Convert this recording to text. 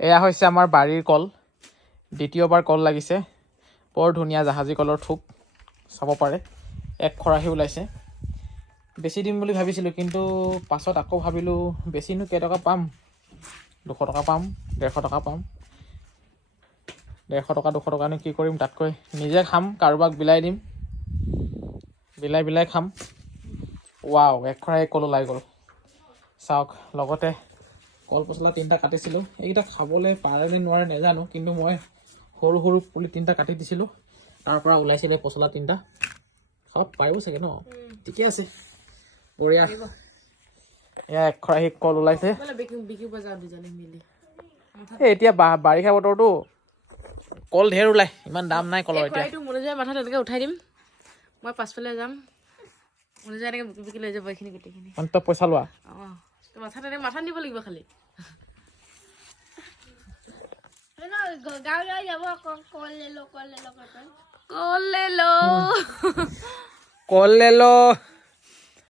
এয়া হৈছে আমাৰ বাৰীৰ কল দ্বিতীয়বাৰ কল লাগিছে বৰ ধুনীয়া জাহাজী কলৰ থোক চাব পাৰে এক খৰাহি ওলাইছে বেছি দিম বুলি ভাবিছিলোঁ কিন্তু পাছত আকৌ ভাবিলোঁ বেছিনো কেইটকা পাম 200 টকা পাম 150 টকা পাম 150 টকা 200 টকানো কি কৰিম তাতকৈ নিজে খাম কাৰোবাক বিলাই দিম বিলাই খাম ৱাও এক খৰাহি কল ওলাই গ'ল চাওক লগতে কল পচলা 3টা কাটিছিলোঁ এইকেইটা খাবলৈ পাৰে নে নোৱাৰে নেজানো কিন্তু মই সৰু সৰু পুলি 3টা কাটি দিছিলোঁ তাৰ পৰা ওলাইছিলে পচলা 3টা খাব পাৰিব চাগে ন ঠিকে আছে বঢ়িয়া এয়া এক খৰাহি কল ওলাইছে এতিয়া বাৰিষা বতৰটো কল ঢেৰ ওলাই ইমান দাম নাই কলৰ এতিয়া মনোজৰ মাথা তেনেকৈ উঠাই দিম মই পাছফালে যাম মনোজৰ এনেকৈ বিকি লৈ যাব এইখিনি গোটেইখিনি তই পইচা লোৱা অঁ মাথা তেনেকৈ মাথা দিব লাগিব খালি কল লে লো কল লে লো